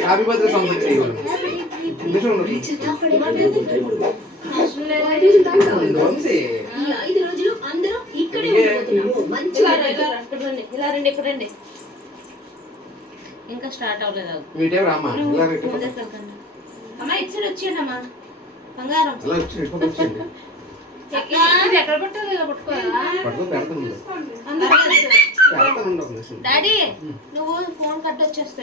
Happy birthday song పెట్టి ఇంకా start అవ్వలేదు. అమ్మా ఇచ్చాడు వచ్చేటమ్మా బంగారం ఎక్కడ డాడీ నువ్వు ఫోన్ కట్ వచ్చేస్తా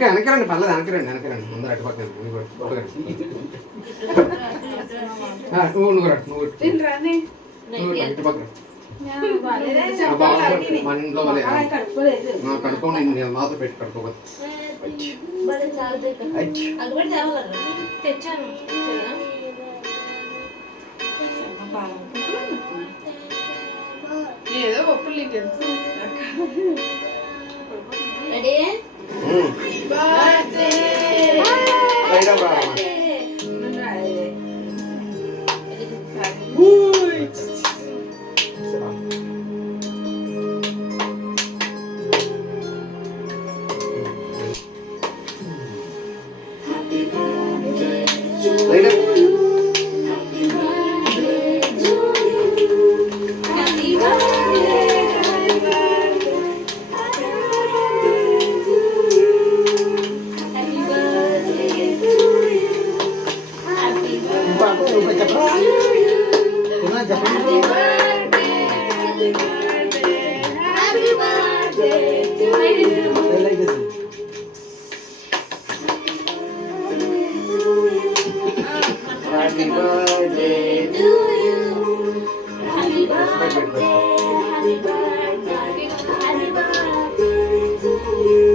వెనకరండి పర్లేదు వెనకరండి ముందర అటు పక్కన ఇటు పక్కన మన ఇంట్లో కడుక్కోండి నేను మాతో పెట్టి కడుక్కోవచ్చు తెచ్చాను ఏదో ఒప్పుడు ready birthday Happy birthday to you. Happy birthday, happy birthday, happy birthday to you.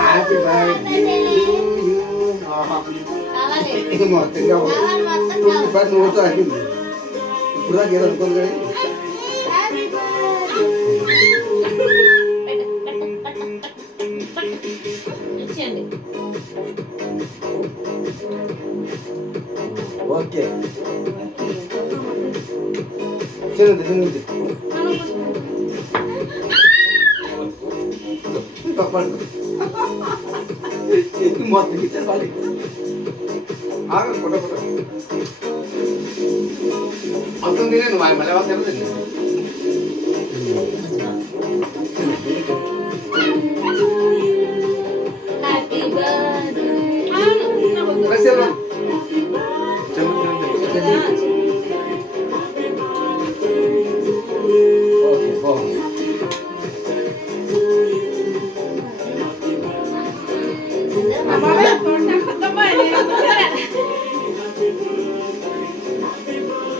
Happy birthday to you. ఇది మొత్తం కావాలి నువ్వుతో అడిగింది ఇప్పుడు దాకా ఏదో అనుకోదు కానీ ఓకే చిన్నది మొత్తం ఇచ్చారు వాళ్ళకి ఫోటో మొత్తం తినే నువ్వు మళ్ళీ వాళ్ళు తెలుస్తుంది ఓకే బాగుంది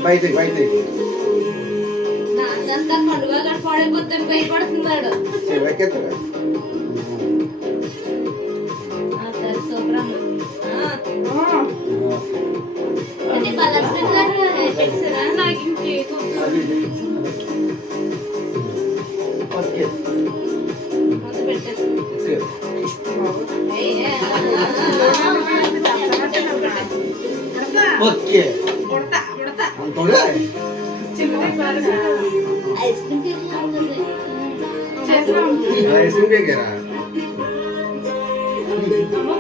బయట పండుగ పడిపోతే భయపడుతున్నాడు సరే సూపర్ నాకు ఇంకేకు okay ice cream cake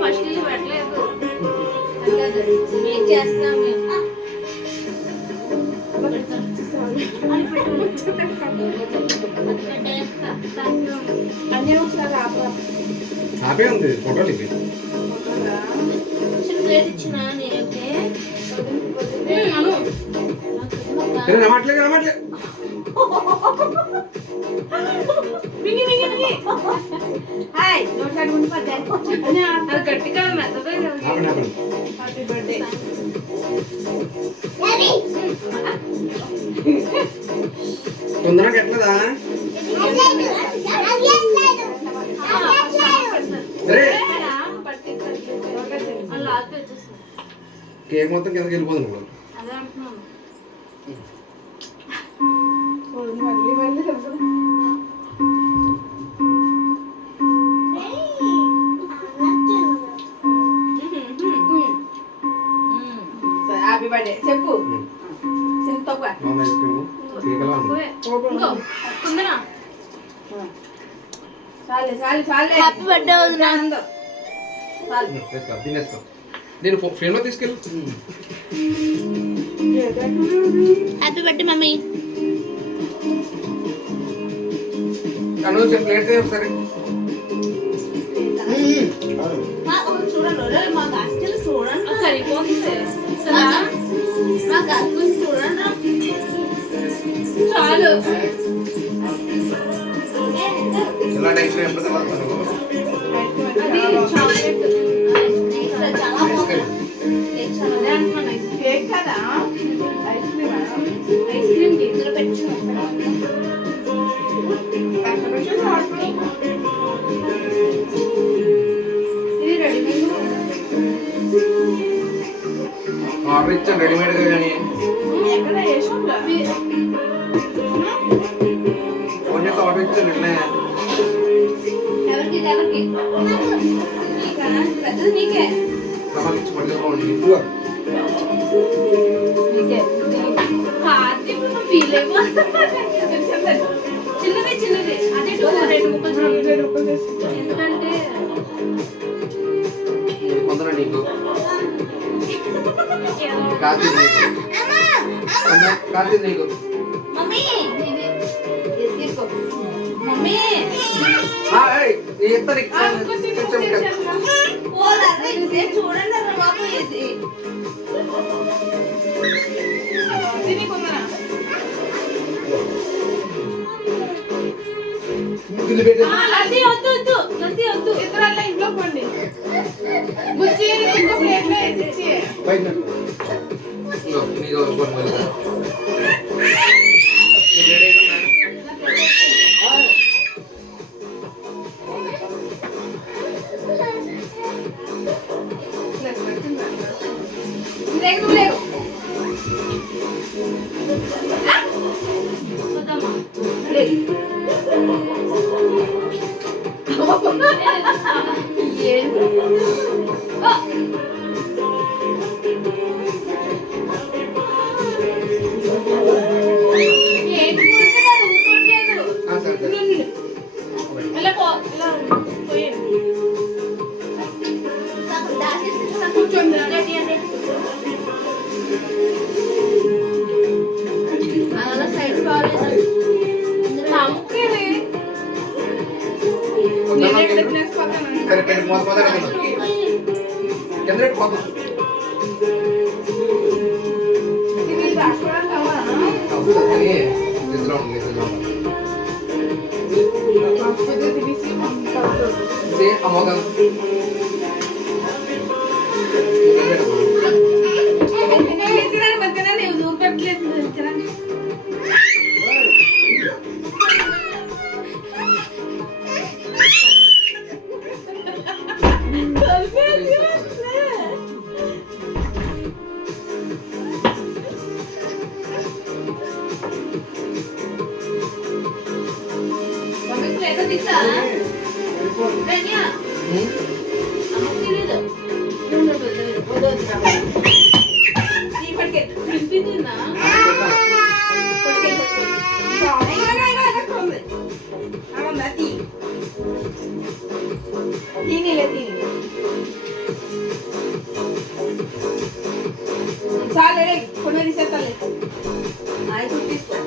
first పెట్టలేదు ఏం చేస్తున్నాం అన్నీ ఒకసారి హ్యాపీ ఉంది ఫోటోలు ఇవి రమాట్లే హాయ్ నోట్ ఉండిపోతే అది గట్టిగా మెత్తగా హ్యాపీ బర్త్డే తొందరగా ఎట్లదా కేక్ మొత్తం కిందకి వెళ్ళిపోతుంది ఇప్పుడు హ్యాపీ బర్త్డే చెప్పు చింతగా మామ ఐస్ క్రీమ్ కేకలా ఉంది. ఇంకో కుందనా చాలే చాలే చాలే హ్యాపీ బర్త్డే వదిన చాలు ఎత్తుకో, దీన్ని ఎత్తుకో. నేను ఫ్రేమ్ లో తీసుకెళ్ళి హ్యాపీ బర్త్డే మమ్మీ అను ప్లేట్ ఒకసారి చూడండి మా హాస్టల్ చూడండి సరిపోతుంది మా హాస్టల్ చూడండి చాలు ఇలాంటి ఐస్ క్రీమ్ ఎప్పుడు తినాలి? అది చాక్లెట్ చాలా బాగుంది అదే అంటున్నాను కేక్ కదా ఐస్ క్రీమ్ ఐస్ క్రీమ్ ఇందులో పెట్టి ఇది రెడీమేడ్ ఆర్డర్ ఇచ్చాను రెడీమేడ్ గా కానీ ఎక్కడ ఏ షాప్ లో ఫోన్ చేసి ఆర్డర్ ఇచ్చాను నిన్నే. ఎవరికి నీకా పెద్దది నీకే సమాన్ ఇచ్చి పట్టుకోండి ఇదిగో. నీకే కార్తీ ఇప్పుడు ఫీల్ అయిపో చిన్నది చిన్నది అదే 2 ముక్కలు ఎందుకంటే కొందరు నీకు కార్తీక్ నీకు కార్తీక్ నీకు మమ్మీ తీసుకో మమ్మీ ఇస్తాను చూడండి బాబు ఇది తినికుందనా లస్సీ వద్దు వద్దు లస్సీ వద్దు ఇద్దరల్లా ఇంట్లో పండి బుచ్చి ఇంకో ప్లేట్ లో వేసి బయట నీకు లేకు లేకు వద్దమ్మా ఏంటి ఏంటి ఊరుకున్నాడు ఊరుకోవట్లేదు ఇలా పోయండి కూర్చోండి అలా సైడ్ బాగాలేదు నమ్మకేది నేను ఎక్కడ తినేసిపోతాను సరే పెట్టి మోసపోతా కింద పెట్టి పోతాం ఇది రాసుకోవడం కావాలా కానీ నిద్ర ఉంటుంది హాస్పిటల్ తినేసి ఇదే అమ్మగారు మధ్యన నీవు దూరం పెట్టలేదు మమ్మీ ప్లేట్ తీసా రేనియా అమ్మకి తెలియదు తింపిదిన్నా చాలే కొన్ని తీసేస్తాలే అయితే తీసుకో